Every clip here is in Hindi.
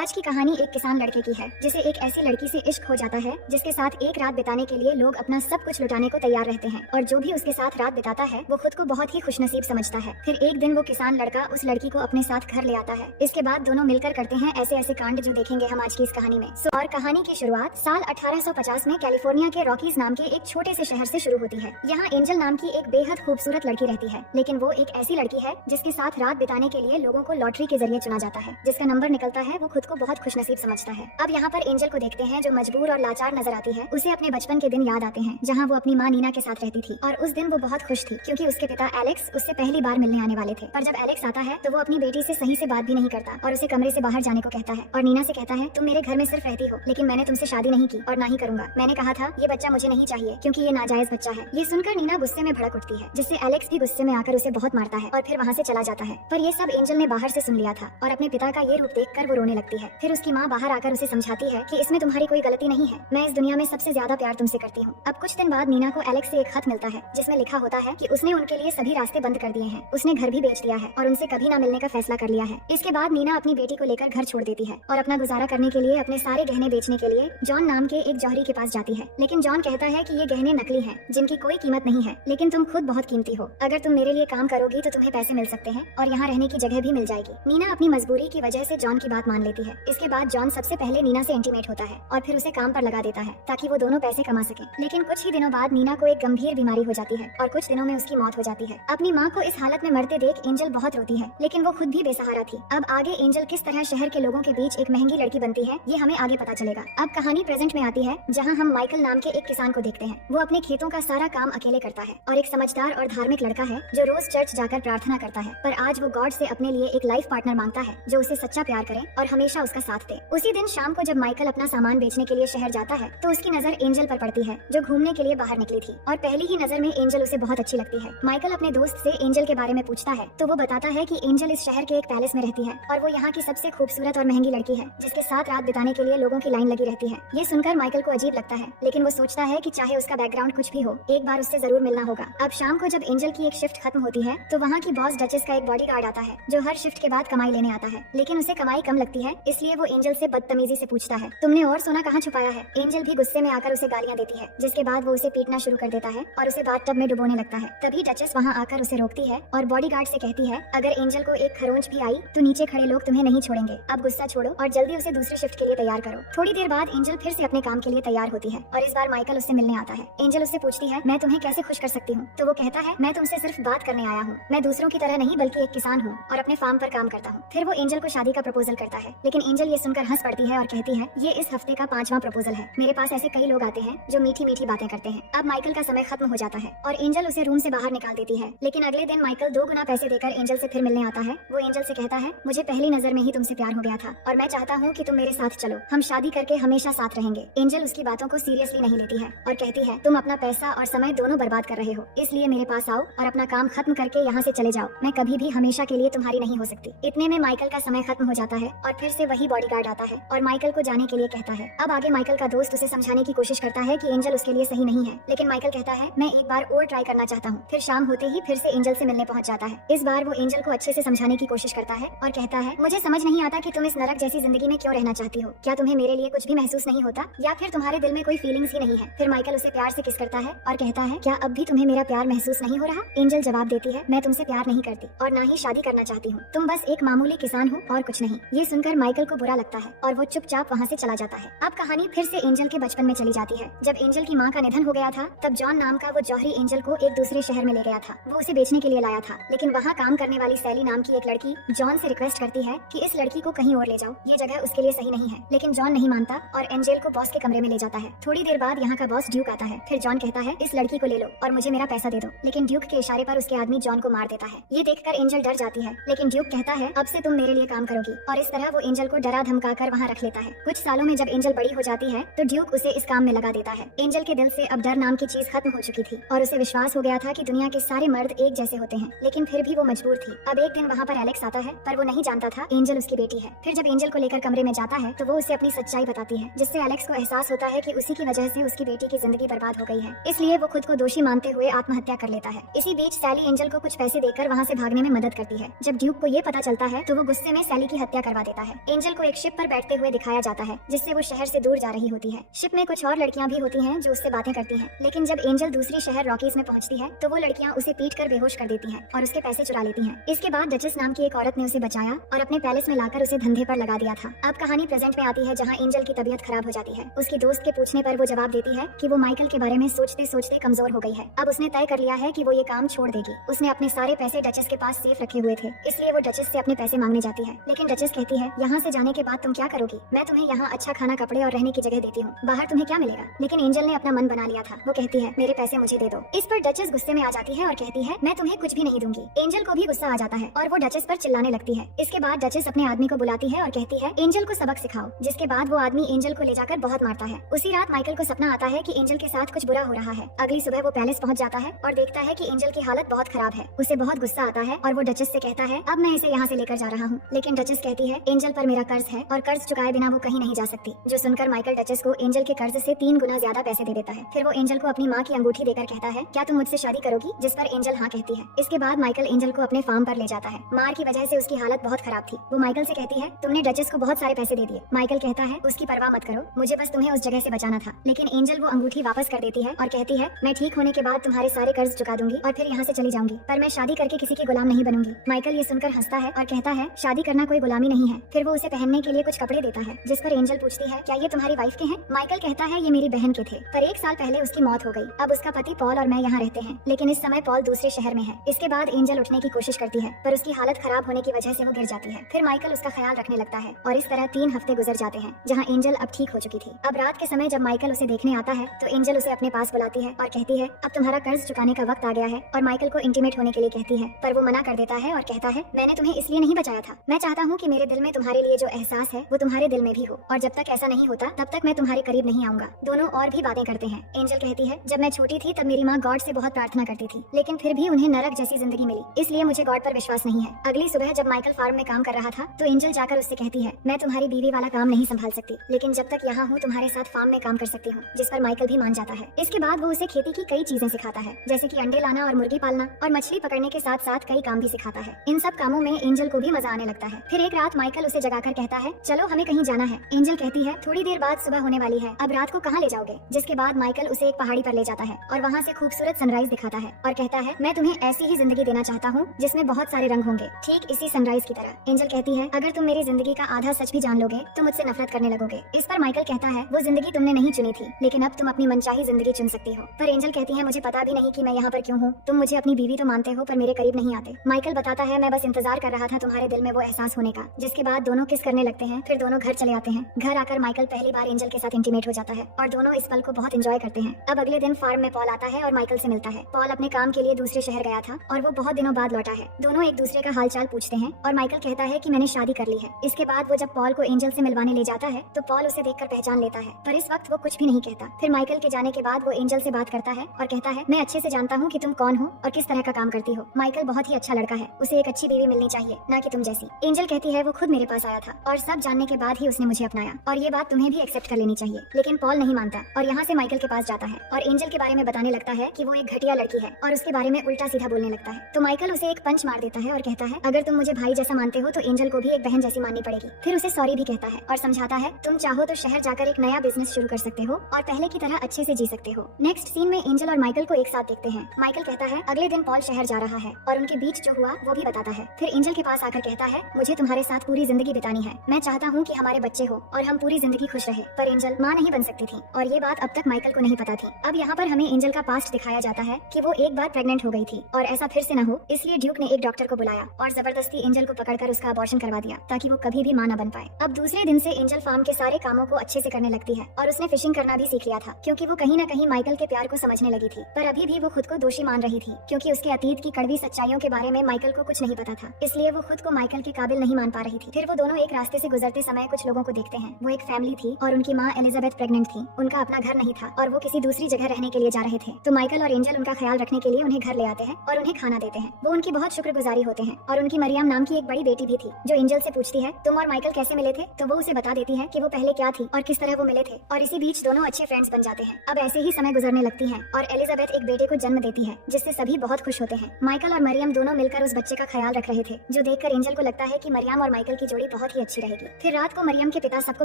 आज की कहानी एक किसान लड़के की है जिसे एक ऐसी लड़की से इश्क हो जाता है जिसके साथ एक रात बिताने के लिए लोग अपना सब कुछ लुटाने को तैयार रहते हैं और जो भी उसके साथ रात बिताता है वो खुद को बहुत ही खुशनसीब समझता है। फिर एक दिन वो किसान लड़का उस लड़की को अपने साथ घर ले आता है। इसके बाद दोनों मिलकर करते हैं ऐसे ऐसे कांड जो देखेंगे हम आज की इस कहानी में। और कहानी की शुरुआत साल 1850 में कैलिफोर्निया के रॉकीज नाम के एक छोटे से शहर से शुरू होती है। यहाँ एंजल नाम की एक बेहद खूबसूरत लड़की रहती है, लेकिन वो एक ऐसी लड़की है जिसके साथ रात बिताने के लिए लोगों को लॉटरी के जरिए चुना जाता है। जिसका नंबर निकलता है वो खुद को बहुत खुशनसीब समझता है। अब यहाँ पर एंजल को देखते हैं जो मजबूर और लाचार नजर आती है। उसे अपने बचपन के दिन याद आते हैं जहाँ वो अपनी माँ नीना के साथ रहती थी और उस दिन वो बहुत खुश थी क्योंकि उसके पिता एलेक्स उससे पहली बार मिलने आने वाले थे। पर जब एलेक्स आता है तो वो अपनी बेटी से सही से बात भी नहीं करता और उसे कमरे से बाहर जाने को कहता है और नीना से कहता है तुम मेरे घर में सिर्फ रहती हो, लेकिन मैंने तुमसे शादी नहीं की और ना ही करूंगा। मैंने कहा था ये बच्चा मुझे नहीं चाहिए क्योंकि ये नाजायज बच्चा है। ये सुनकर नीना गुस्से में भड़क उठती है जिससे एलेक्स भी गुस्से में आकर उसे बहुत मारता है और फिर वहाँ से चला जाता है। पर ये सब एंजल ने बाहर से सुन लिया था और अपने पिता का ये रूप देखकर वो रोने लगती है। फिर उसकी माँ बाहर आकर उसे समझाती है कि इसमें तुम्हारी कोई गलती नहीं है, मैं इस दुनिया में सबसे ज्यादा प्यार तुमसे करती हूँ। अब कुछ दिन बाद नीना को एलेक्स से एक खत मिलता है जिसमें लिखा होता है कि उसने उनके लिए सभी रास्ते बंद कर दिए हैं, उसने घर भी बेच दिया है और उनसे कभी ना मिलने का फैसला कर लिया है। इसके बाद नीना अपनी बेटी को लेकर घर छोड़ देती है और अपना गुजारा करने के लिए अपने सारे गहने बेचने के लिए जॉन नाम के एक जौहरी के पास जाती है। लेकिन जॉन कहता है कि ये गहने नकली हैं, जिनकी कोई कीमत नहीं है, लेकिन तुम खुद बहुत कीमती हो। अगर तुम मेरे लिए काम करोगी तो तुम्हें पैसे मिल सकते हैं और यहाँ रहने की जगह भी मिल जाएगी। नीना अपनी मजबूरी की वजह से जॉन की बात मान लेती है। इसके बाद जॉन सबसे पहले नीना से इंटीमेट होता है और फिर उसे काम पर लगा देता है ताकि वो दोनों पैसे कमा सके। लेकिन कुछ ही दिनों बाद नीना को एक गंभीर बीमारी हो जाती है और कुछ दिनों में उसकी मौत हो जाती है। अपनी माँ को इस हालत में मरते देख एंजल बहुत रोती है, लेकिन वो खुद भी बेसहारा थी। अब आगे एंजल किस तरह शहर के लोगों के बीच एक महंगी लड़की बनती है ये हमें आगे पता चलेगा। अब कहानी प्रेजेंट में आती है जहाँ हम माइकल नाम के एक किसान को देखते हैं। वो अपने खेतों का सारा काम अकेले करता है और एक समझदार और धार्मिक लड़का है जो रोज चर्च जाकर प्रार्थना करता है। पर आज वो गॉड से अपने लिए एक लाइफ पार्टनर मांगता है जो उसे सच्चा प्यार करे और हमेशा उसका साथ दे। उसी दिन शाम को जब माइकल अपना सामान बेचने के लिए शहर जाता है तो उसकी नजर एंजल पर पड़ती है जो घूमने के लिए बाहर निकली थी और पहली ही नजर में एंजल उसे बहुत अच्छी लगती है। माइकल अपने दोस्त से एंजल के बारे में पूछता है तो वो बताता है कि एंजल इस शहर के एक पैलेस में रहती है और वो यहाँ की सबसे खूबसूरत और महंगी लड़की है जिसके साथ रात बिताने के लिए लोगों की लाइन लगी रहती है। ये सुनकर माइकल को अजीब लगता है, लेकिन वो सोचता है कि चाहे उसका बैकग्राउंड कुछ भी हो, एक बार उससे जरूर मिलना होगा। अब शाम को जब एंजल की एक शिफ्ट खत्म होती है तो वहाँ की बॉस डचेस का एक बॉडीगार्ड आता है जो हर शिफ्ट के बाद कमाई लेने आता है, लेकिन उसे कमाई कम लगती है, इसलिए वो एंजल से बदतमीजी से पूछता है तुमने और सोना कहाँ छुपाया है। एंजल भी गुस्से में आकर उसे गालियाँ देती है, जिसके बाद वो उसे पीटना शुरू कर देता है और उसे बाथटब में डुबोने लगता है। तभी डचेस वहाँ आकर उसे रोकती है और बॉडीगार्ड से कहती है अगर एंजल को एक खरोंच भी आई तो नीचे खड़े लोग तुम्हें नहीं छोड़ेंगे। अब गुस्सा छोड़ो और जल्दी उसे दूसरी शिफ्ट के लिए तैयार करो। थोड़ी देर बाद एंजल फिर से अपने काम के लिए तैयार होती है और इस बार माइकल उससे मिलने आता है। एंजल उससे पूछती है मैं तुम्हें कैसे खुश कर सकती हूँ, तो वो कहता है मैं तुमसे सिर्फ बात करने आया हूँ, मैं दूसरों की तरह नहीं बल्कि एक किसान हूँ और अपने फार्म पर काम करता हूँ। फिर वो एंजल को शादी का प्रपोजल करता है, लेकिन एंजल ये सुनकर हंस पड़ती है और कहती है ये इस हफ्ते का 5वां प्रपोजल है। मेरे पास ऐसे कई लोग आते हैं जो मीठी मीठी बातें करते हैं। अब माइकल का समय खत्म हो जाता है और एंजल उसे रूम से बाहर निकाल देती है, लेकिन अगले दिन माइकल 2 गुना पैसे देकर एंजल से फिर मिलने आता है। वो एंजल से कहता है मुझे पहली नजर में ही तुमसे प्यार हो गया था और मैं चाहता हूँ कि तुम मेरे साथ चलो, हम शादी करके हमेशा साथ रहेंगे। एंजल उसकी बातों को सीरियसली नहीं लेती है और कहती है तुम अपना पैसा और समय दोनों बर्बाद कर रहे हो, इसलिए मेरे पास आओ और अपना काम खत्म करके यहाँ से चले जाओ। मैं कभी भी हमेशा के लिए तुम्हारी नहीं हो सकती। इतने में माइकल का समय खत्म हो जाता है और फिर से वही बॉडीगार्ड आता है और माइकल को जाने के लिए कहता है। अब आगे माइकल का दोस्त उसे समझाने की कोशिश करता है कि एंजल उसके लिए सही नहीं है, लेकिन माइकल कहता है मैं एक बार और ट्राई करना चाहता हूँ। फिर शाम होते ही फिर से एंजल से मिलने पहुँच जाता है। इस बार वो एंजल को अच्छे से समझाने की कोशिश करता है और कहता है मुझे समझ नहीं आता कि तुम इस नरक जैसी जिंदगी में क्यों रहना चाहती हो। क्या तुम्हें मेरे लिए कुछ भी महसूस नहीं होता या फिर तुम्हारे दिल में कोई फीलिंग्स ही नहीं है। फिर माइकल उसे प्यार से किस करता है और कहता है क्या अब भी तुम्हें मेरा प्यार महसूस नहीं हो रहा। एंजल जवाब देती है मैं तुमसे प्यार नहीं करती और ना ही शादी करना चाहती हूँ, तुम बस एक मामूली किसान हो और कुछ नहीं। ये सुनकर माइकल को बुरा लगता है और वो चुपचाप वहाँ से चला जाता है। अब कहानी फिर से एंजल के बचपन में चली जाती है। जब एंजल की माँ का निधन हो गया था तब जॉन नाम का वो जौहरी एंजल को एक दूसरे शहर में ले गया था। वो उसे बेचने के लिए लाया था, लेकिन वहाँ काम करने वाली सैली नाम की एक लड़की जॉन से रिक्वेस्ट करती है कि इस लड़की को कहीं और ले जाओ, ये जगह उसके लिए सही नहीं है। लेकिन जॉन नहीं मानता और एंजल को बॉस के कमरे में ले जाता है। थोड़ी देर बाद यहाँ का बॉस ड्यूक आता है। फिर जॉन कहता है इस लड़की को ले लो और मुझे मेरा पैसा दे दो, लेकिन ड्यूक के इशारे पर उसके आदमी जॉन को मार देता है। ये देखकर एंजल डर जाती है, लेकिन ड्यूक कहता है अब से तुम मेरे लिए काम करोगी और इस तरह वो एंजल को डरा धमका कर वहाँ रख लेता है। कुछ सालों में जब एंजल बड़ी हो जाती है तो ड्यूक उसे इस काम में लगा देता है। एंजल के दिल से अब डर नाम की चीज खत्म हो चुकी थी और उसे विश्वास हो गया था कि दुनिया के सारे मर्द एक जैसे होते हैं, लेकिन फिर भी वो मजबूर थी। अब एक दिन वहाँ पर एलेक्स आता है, पर वो नहीं जानता था एंजल उसकी बेटी है। फिर जब एंजल को लेकर कमरे में जाता है तो वो उसे अपनी सच्चाई बताती है, जिससे एलेक्स को एहसास होता है कि उसी की वजह से उसकी बेटी की जिंदगी बर्बाद हो गई है। इसलिए वो खुद को दोषी मानते हुए आत्महत्या कर लेता है। इसी बीच सैली एंजल को कुछ पैसे देकर वहाँ से भागने में मदद करती है। जब ड्यूक को ये पता चलता है तो वो गुस्से में सैली की हत्या करवा देता है। एंजल को एक शिप पर बैठते हुए दिखाया जाता है जिससे वो शहर से दूर जा रही होती है। शिप में कुछ और लड़कियां भी होती हैं जो उससे बातें करती हैं, लेकिन जब एंजल दूसरी शहर रॉकीज में पहुंचती है तो वो लड़कियां उसे पीट कर बेहोश कर देती हैं और उसके पैसे चुरा लेती हैं। इसके बाद डचेस नाम की एक औरत ने उसे बचाया और अपने पैलेस में लाकर उसे धंधे पर लगा दिया था। अब कहानी प्रेजेंट में आती है जहाँ एंजल की तबीयत खराब हो जाती है। उसकी दोस्त के पूछने पर वो जवाब देती है कि वो माइकल के बारे में सोचते सोचते कमजोर हो गई है। अब उसने तय कर लिया है कि वो ये काम छोड़ देगी। उसने अपने सारे पैसे डचेस के पास सेफ रखे हुए थे, इसलिए वो डचेस से अपने पैसे मांगने जाती है। लेकिन डचेस कहती है, यहाँ से जाने के बाद तुम क्या करोगी? मैं तुम्हें यहाँ अच्छा खाना, कपड़े और रहने की जगह देती हूँ, बाहर तुम्हें क्या मिलेगा? लेकिन एंजल ने अपना मन बना लिया था। वो कहती है, मेरे पैसे मुझे दे दो। इस पर डचेस गुस्से में आ जाती है और कहती है, मैं तुम्हें कुछ भी नहीं दूंगी। एंजल को भी गुस्सा आ जाता है और वो डचेस पर चिल्लाने लगती है। इसके बाद डचेस अपने आदमी को बुलाती है और कहती है, एंजल को सबक सिखाओ। जिसके बाद वो आदमी एंजल को ले जाकर बहुत मारता है। उसी रात माइकल को सपना आता है कि एंजल के साथ कुछ बुरा हो रहा है। अगली सुबह वो पैलेस पहुंच जाता है और देखता है कि एंजल की हालत बहुत खराब है। उसे बहुत गुस्सा आता है और वो डचेस से कहता है, अब मैं इसे यहाँ से लेकर जा रहा हूँ। लेकिन डचेस कहती है, एंजल पर मेरा कर्ज है और कर्ज चुकाए बिना वो कहीं नहीं जा सकती। जो सुनकर माइकल डचेस को एंजल के कर्ज से 3 गुना ज्यादा पैसे दे देता है। फिर वो एंजल को अपनी माँ की अंगूठी देकर कहता है, क्या तुम मुझसे शादी करोगी? जिस पर एंजल हाँ कहती है। इसके बाद माइकल एंजल को अपने फार्म पर ले जाता है। मार की वजह से उसकी हालत बहुत खराब थी। वो माइकल से कहती है, तुमने डचेस को बहुत सारे पैसे दे दिए। माइकल कहता है, उसकी परवाह मत करो, मुझे बस तुम्हें उस जगह से बचाना था। लेकिन एंजल वो अंगूठी वापस कर देती है और कहती है, मैं ठीक होने के बाद तुम्हारे सारे कर्ज चुका दूंगी और फिर यहाँ से चली जाऊंगी, पर मैं शादी करके किसी की गुलाम नहीं बनूंगी। माइकल ये सुनकर हंसता है और कहता है, शादी करना कोई गुलामी नहीं है। फिर वो उसे पहनने के लिए कुछ कपड़े देता है, जिस पर एंजल पूछती है, क्या ये तुम्हारी वाइफ के हैं? माइकल कहता है, ये मेरी बहन के थे, पर 1 साल पहले उसकी मौत हो गई। अब उसका पति पॉल और मैं यहाँ रहते हैं, लेकिन इस समय पॉल दूसरे शहर में है। इसके बाद एंजल उठने की कोशिश करती है, पर उसकी हालत खराब होने की वजह से वो गिर जाती है। फिर माइकल उसका ख्याल रखने लगता है और इस तरह 3 हफ्ते गुजर जाते हैं, जहाँ एंजल अब ठीक हो चुकी थी। अब रात के समय जब माइकल उसे देखने आता है तो एंजल उसे अपने पास बुलाती है और कहती है, अब तुम्हारा कर्ज चुकाने का वक्त आ गया है, और माइकल को इंटीमेट होने के लिए कहती है, पर वो मना कर देता है और कहता है, मैंने तुम्हें इसलिए नहीं बचाया था। मैं चाहता हूँ कि मेरे दिल में तुम्हारे लिए जो एहसास है वो तुम्हारे दिल में भी हो, और जब तक ऐसा नहीं होता तब तक मैं तुम्हारे करीब नहीं आऊंगा। दोनों और भी बातें करते हैं। एंजल कहती है, जब मैं छोटी थी तब मेरी माँ गॉड से बहुत प्रार्थना करती थी, लेकिन फिर भी उन्हें नरक जैसी जिंदगी मिली, इसलिए मुझे गॉड पर विश्वास नहीं है। अगली सुबह जब माइकल फार्म में काम कर रहा था तो एंजल जाकर उससे कहती है, मैं तुम्हारी बीवी वाला काम नहीं संभाल सकती, लेकिन जब तक यहाँ हूँ तुम्हारे साथ फार्म में काम कर सकती हूँ। जिस पर माइकल भी मान जाता है। इसके बाद वो उसे खेती की कई चीजें सिखाता है, जैसे कि अंडे लाना और मुर्गी पालना, और मछली पकड़ने के साथ साथ कई काम भी सिखाता है। इन सब कामों में एंजल को भी मजा आने लगता है। फिर एक रात माइकल उसे जगाकर कहता है, चलो हमें कहीं जाना है। एंजल कहती है, थोड़ी देर बाद सुबह होने वाली है, अब रात को कहाँ ले जाओगे? जिसके बाद माइकल उसे एक पहाड़ी पर ले जाता है और वहाँ से खूबसूरत सनराइज दिखाता है और कहता है, मैं तुम्हें ऐसी ही जिंदगी देना चाहता हूँ जिसमें बहुत सारे रंग होंगे, ठीक इसी सनराइज की तरह। एंजल कहती है, अगर तुम मेरी जिंदगी का आधा सच भी जान लोगे तो मुझसे नफरत करने लगोगे। इस पर माइकल कहता है, वो जिंदगी तुमने नहीं चुनी थी, लेकिन अब तुम अपनी मनचाही जिंदगी चुन सकती हो। पर एंजल कहती है, मुझे पता भी नहीं कि मैं यहाँ पर क्यों हूँ। तुम मुझे अपनी बीवी तो मानते हो पर मेरे करीब नहीं आते। माइकल बताता है, मैं बस इंतजार कर रहा था तुम्हारे दिल में वो एहसास होने का। जिसके बाद दोनों किस करने लगते हैं। फिर दोनों घर चले आते हैं। घर आकर माइकल पहली बार एंजल के साथ इंटीमेट हो जाता है और दोनों इस पल को बहुत एंजॉय करते हैं। अब अगले दिन फार्म में पॉल आता है और माइकल से मिलता है। पॉल अपने काम के लिए दूसरे शहर गया था और वो बहुत दिनों बाद लौटा है। दोनों एक दूसरे का हालचाल पूछते हैं और माइकल कहता है कि मैंने शादी कर ली है। इसके बाद वो जब पॉल को एंजल से मिलवाने ले जाता है तो पॉल उसे देखकर पहचान लेता है, पर इस वक्त वो कुछ भी नहीं कहता। फिर माइकल के जाने के बाद वो एंजल से बात करता है और कहता है, मैं अच्छे से जानता हूँ कि तुम कौन हो और किस तरह का काम करती हो। माइकल बहुत ही अच्छा लड़का है, उसे एक अच्छी बीवी मिलनी चाहिए, ना कि तुम जैसी। एंजल कहती है, वो खुद मेरे पास आया था और सब जानने के बाद ही उसने मुझे अपनाया, और ये बात तुम्हें भी एक्सेप्ट कर लेनी चाहिए। लेकिन पॉल नहीं मानता और यहाँ से माइकल के पास जाता है और एंजल के बारे में बताने लगता है कि वो एक घटिया लड़की है और उसके बारे में उल्टा सीधा बोलने लगता है। तो माइकल उसे एक पंच मार देता है और कहता है, अगर तुम मुझे भाई जैसा मानते हो तो एंजल को भी एक बहन जैसी माननी पड़ेगी। फिर उसे सॉरी भी कहता है और समझाता है, तुम चाहो तो शहर जाकर एक नया बिजनेस शुरू कर सकते हो और पहले की तरह अच्छे से जी सकते हो। नेक्स्ट सीन में एंजल और माइकल को एक साथ देखते हैं। माइकल कहता है, अगले दिन पॉल शहर जा रहा है और उनके बीच जो हुआ वो भी बताता है। फिर एंजल के पास आकर कहता है, मुझे तुम्हारे साथ पूरी जिंदगी बितानी है, मैं चाहता हूँ कि हमारे बच्चे हो और हम पूरी जिंदगी खुश रहे। पर एंजल माँ नहीं बन सकती थी और ये बात अब तक माइकल को नहीं पता थी। अब यहाँ पर हमें एंजल का पास्ट दिखाया जाता है कि वो एक बार प्रेग्नेंट हो गई थी और ऐसा फिर से न हो, इसलिए ड्यूक ने एक डॉक्टर को बुलाया और जबरदस्ती एंजल को पकड़कर उसका अबॉर्शन करवा दिया ताकि वो कभी भी मां न बन पाए। अब दूसरे दिन से एंजल फार्म के सारे कामों को अच्छे से करने लगती है और उसने फिशिंग करना भी सीख लिया था, क्योंकि वो कहीं न कहीं माइकल के प्यार को समझने लगी थी। पर अभी भी वो खुद को दोषी मान रही थी, क्योंकि उसके अतीत की कड़वी सच्चाइयों के बारे में माइकल को कुछ नहीं पता था, इसलिए वो खुद को माइकल के काबिल नहीं मान पा रही थी। फिर वो दोनों एक रास्ते से गुजरते समय कुछ लोगों को देखते हैं। वो एक फैमिली थी और उनकी माँ एलिजाबेथ प्रेग्नेंट थी। उनका अपना घर नहीं था और वो किसी दूसरी जगह रहने के लिए जा रहे थे। तो माइकल और एंजल उनका ख्याल रखने के लिए उन्हें घर ले आते हैं और उन्हें खाना देते हैं। वो उनकी बहुत शुक्रगुजारी होते हैं और उनकी मरियम नाम की एक बड़ी बेटी भी थी, जो एंजल से पूछती है, तुम और माइकल कैसे मिले थे? तो वो उसे बता देती है कि वो पहले क्या थी और किस तरह वो मिले थे, और इसी बीच दोनों अच्छे फ्रेंड्स बन जाते हैं। अब ऐसे ही समय गुजरने लगती है और एलिजाबेथ एक बेटे को जन्म देती है, जिससे सभी बहुत खुश होते हैं। माइकल और मरियम दोनों मिलकर उस बच्चे का ख्याल रख रहे थे, जो देखकर एंजल को लगता है कि मरियम और माइकल की जोड़ी बहुत ही अच्छी रहेगी। फिर रात को मरियम के पिता सबको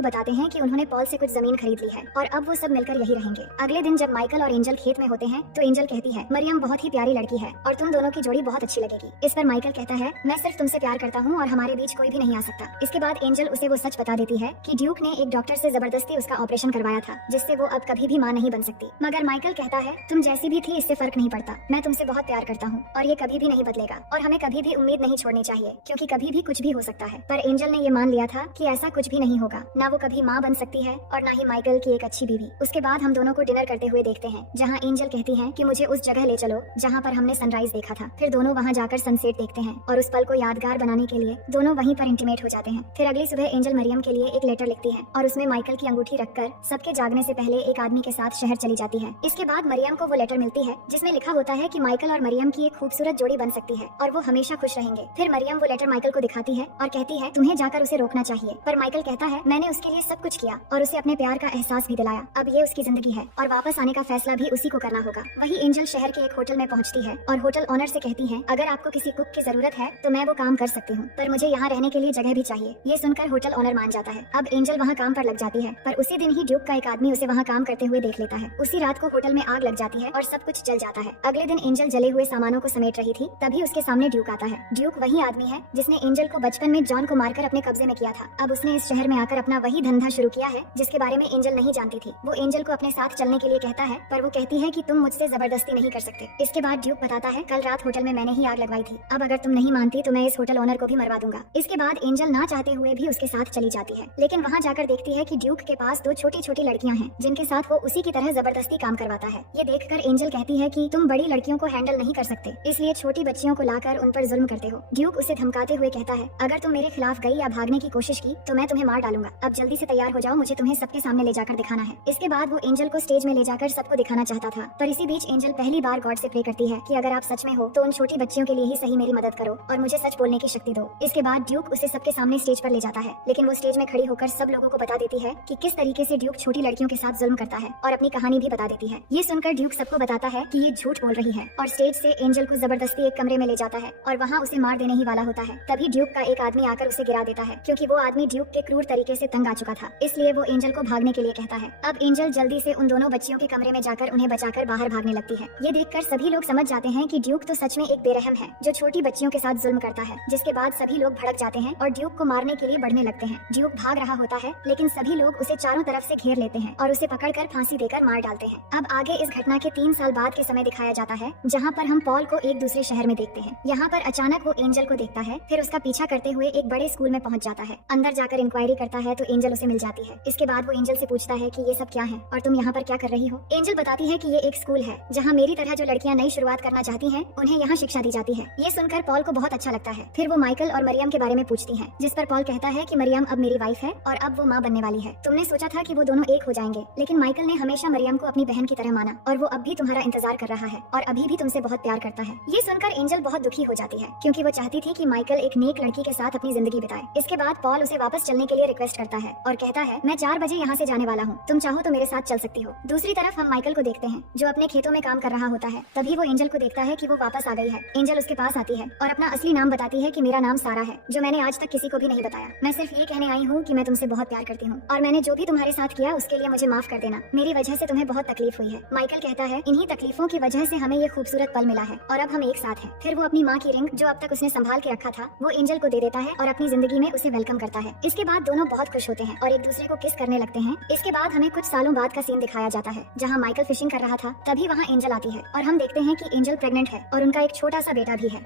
बताते हैं कि उन्होंने पॉल से कुछ जमीन खरीद ली है और अब वो सब मिलकर यही रहेंगे। अगले दिन जब माइकल और एंजल खेत में होते हैं तो एंजल कहती है, मरियम बहुत ही प्यारी लड़की है और तुम दोनों की जोड़ी बहुत अच्छी लगेगी। इस पर माइकल कहता है, मैं सिर्फ तुमसे प्यार करता हूँ और हमारे बीच कोई भी नहीं आ सकता। इसके बाद एंजल उसे वो सच बता देती है कि ड्यूक ने एक डॉक्टर से जबरदस्ती उसका ऑपरेशन करवाया था, जिससे वो अब कभी भी मां नहीं बन सकती। मगर माइकल कहता है, तुम जैसी भी थी इससे फर्क नहीं पड़ता, मैं तुमसे बहुत प्यार करता हूँ और ये कभी भी नहीं बदलेगा और हमें कभी भी उम्मीद नहीं छोड़नी चाहिए क्योंकि कभी भी कुछ भी हो सकता है। पर एंजल ने ये मान लिया था कि ऐसा कुछ भी नहीं होगा, ना वो कभी माँ बन सकती है और ना ही माइकल की एक अच्छी बीवी। उसके बाद हम दोनों को डिनर करते हुए देखते हैं जहाँ एंजल कहती है कि मुझे उस जगह ले चलो जहाँ पर हमने सनराइज देखा था। फिर दोनों वहाँ जाकर सनसेट देखते हैं और उस पल को यादगार बनाने के लिए दोनों वहीं पर इंटीमेट हो जाते हैं। फिर अगली सुबह एंजल मरियम के लिए एक लेटर लिखती है और उसमें माइकल की अंगूठी रखकर सबके जागने से पहले एक आदमी के साथ शहर चली जाती है। इसके बाद मरियम को वो लेटर मिलती है जिसमें लिखा होता है कि माइकल और मरियम की एक खूबसूरत जोड़ी बन सकती है और वो हमेशा खुश रहेंगे। फिर मरियम वो लेटर माइकल को दिखाती है और कहती है, तुम्हें जाकर उसे रोकना चाहिए। पर माइकल कहता है, मैंने उसके लिए सब कुछ किया और उसे अपने प्यार का एहसास भी दिलाया, अब ये उसकी जिंदगी है और वापस आने का फैसला भी उसी को करना होगा। वही एंजल शहर के एक होटल में पहुंचती है और होटल ऑनर से कहती है, अगर आपको किसी कुक की जरूरत है तो मैं वो काम कर सकती हूँ, पर मुझे यहाँ रहने के लिए जगह भी चाहिए। ये सुनकर होटल ऑनर मान जाता है। अब एंजल वहाँ काम पर लग जाती है, पर उसी दिन ही ड्यूक का एक आदमी उसे वहाँ काम करते हुए देख लेता है। उसी रात को होटल में आग लग जाती है और सब कुछ जल जाता है। अगले दिन एंजल जले हुए सामानों को समेट रही थी, तभी उसके सामने ड्यूक आता है। ड्यूक वही आदमी है जिसने एंजल को बचपन में जॉन को मारकर अपने कब्जे में किया था। अब उसने इस शहर में आकर अपना वही धंधा शुरू किया है जिसके बारे में एंजल नहीं जानती थी। वो एंजल को अपने साथ चलने के लिए कहता है, पर वो कहती है कि तुम मुझसे जबरदस्ती नहीं कर सकते। इसके बाद ड्यूक बताता है, कल रात होटल में मैंने ही आग लगवाई थी, अब अगर तुम नहीं मानती तो मैं इस होटल ओनर को भी मरवा दूंगा। इसके बाद एंजल ना चाहते हुए भी उसके साथ चली जाती है, लेकिन वहाँ जाकर देखती है कि ड्यूक के पास दो छोटी छोटी लड़कियाँ हैं जिनके साथ वो उसी की तरह जबरदस्ती काम करवाता है। ये देखकर एंजल कहती है कि तुम बड़ी लड़कियों को हैंडल नहीं कर सकते, इसलिए छोटी बच्चियों को लाकर उन पर जुल्म करते हो। ड्यूक उसे धमकाते हुए कहता है, अगर तुम मेरे खिलाफ गई या भागने की कोशिश की तो मैं तुम्हें मार डालूंगा। अब जल्दी से तैयार हो जाओ, मुझे तुम्हें सबके सामने ले जाकर दिखाना है। इसके बाद वो एंजल को स्टेज में ले जाकर सबको दिखाना चाहता था, पर इसी बीच एंजल पहली बार गॉड से प्रे करती है कि अगर आप सच में हो तो उन छोटी बच्चियों के लिए ही सही मेरी मदद करो और मुझे सच बोलने की शक्ति दो। इसके बाद ड्यूक उसे सबके सामने स्टेज पर ले जाता है, लेकिन वो स्टेज में खड़ी होकर सब लोगों को बता देती है कि किस तरीके से ड्यूक छोटी लड़कियों के साथ जुल्म करता है और अपनी कहानी भी बता देती है। ये सुनकर ड्यूक सबको बताता है कि ये झूठ बोल रही है और स्टेज से एंजल को जबरदस्ती एक कमरे में ले जाता है और वहाँ उसे मार देने ही वाला होता है। तभी ड्यूक का एक आदमी आकर उसे गिरा देता है, क्योंकि वो आदमी ड्यूक के क्रूर तरीके से तंग आ चुका था, इसलिए वो एंजल को भागने के लिए कहता है। अब एंजल जल्दी से उन दोनों बच्चियों के कमरे में जाकर उन्हें बचाकर बाहर भागने लगती है। ये देखकर सभी लोग समझ जाते हैं कि ड्यूक तो सच में एक बेरहम है जो छोटी बच्चियों के साथ जुल्म करता है, जिसके बाद सभी लोग भड़क जाते हैं और ड्यूक को मारने के लिए बढ़ने लगते हैं। ड्यूक भाग रहा होता है, लेकिन सभी लोग उसे चारों तरफ से घेर लेते हैं और उसे पकड़कर फांसी देकर मार डालते हैं। अब आगे इस घटना के 3 साल बाद के समय दिखाया जाता है, जहाँ पर हम पॉल को एक दूसरे शहर में देखते हैं। यहाँ पर अचानक वो एंजल को देखता है, फिर उसका पीछा करते हुए एक बड़े स्कूल में पहुँच जाता है। अंदर जाकर इंक्वायरी करता है तो एंजल उसे मिल जाती है। इसके बाद वो एंजल से पूछता है कि ये सब क्या है और तुम यहाँ पर क्या कर रही हो। एंजल बताती है कि ये एक स्कूल है जहाँ मेरी तरह जो लड़कियाँ नई शुरुआत करना चाहती हैं उन्हें यहाँ शिक्षा दी जाती है। ये सुनकर पॉल को बहुत अच्छा लगता है। फिर वो माइकल और मरियम के बारे में पूछती है, जिस पर पॉल कहता है कि मरियम अब मेरी वाइफ है और अब वो माँ बनने वाली है। तुमने सोचा था कि वो दोनों एक हो जाएंगे, लेकिन माइकल ने हमेशा मरियम को अपनी बहन की तरह माना और वो अब भी तुम्हारा इंतजार कर रहा है और अभी भी तुमसे बहुत प्यार करता है। ये सुनकर एंजल बहुत दुखी हो जाती है, क्योंकि वो चाहती थी कि माइकल एक नेक लड़की के साथ अपनी जिंदगी बिताए। इसके बाद पॉल उसे वापस चलने के लिए रिक्वेस्ट करता है और कहता है, मैं 4 बजे यहाँ से जाने वाला हूँ, तुम चाहो तो मेरे साथ चल सकती हो। दूसरी तरफ हम माइकल को देखते हैं जो अपने खेतों में काम कर रहा होता है। तभी वो एंजल को देखता है कि वो वापस आ गई है। एंजल उसके पास आती है और अपना असली नाम बताती है कि मेरा नाम सारा है, जो मैंने आज तक किसी को भी नहीं बताया। मैं सिर्फ ये कहने आई हूँ कि मैं तुमसे बहुत प्यार करती हूँ और मैंने जो भी तुम्हारे साथ किया उसके लिए मुझे माफ कर देना। मेरी वजह से तुम्हें बहुत तकलीफ हुई है। माइकल कहता है, इन्हीं तकलीफों की वजह से हमें ये खूबसूरत पल मिला है और अब हम एक साथ हैं। फिर वो अपनी माँ की रिंग जो अब तक उसने संभाल के रखा था वो एंजल को दे देता है और अपनी जिंदगी में उसे वेलकम करता है। इसके बाद दोनों बहुत खुश होते हैं और एक दूसरे को किस करने लगते हैं। इसके बाद हमें कुछ सालों बाद का सीन दिखाया जाता है जहाँ माइकल फिशिंग कर रहा था। तभी वहाँ एंजल आती है और हम देखते हैं कि एंजल प्रेग्नेंट है और उनका एक छोटा सा बेटा भी है।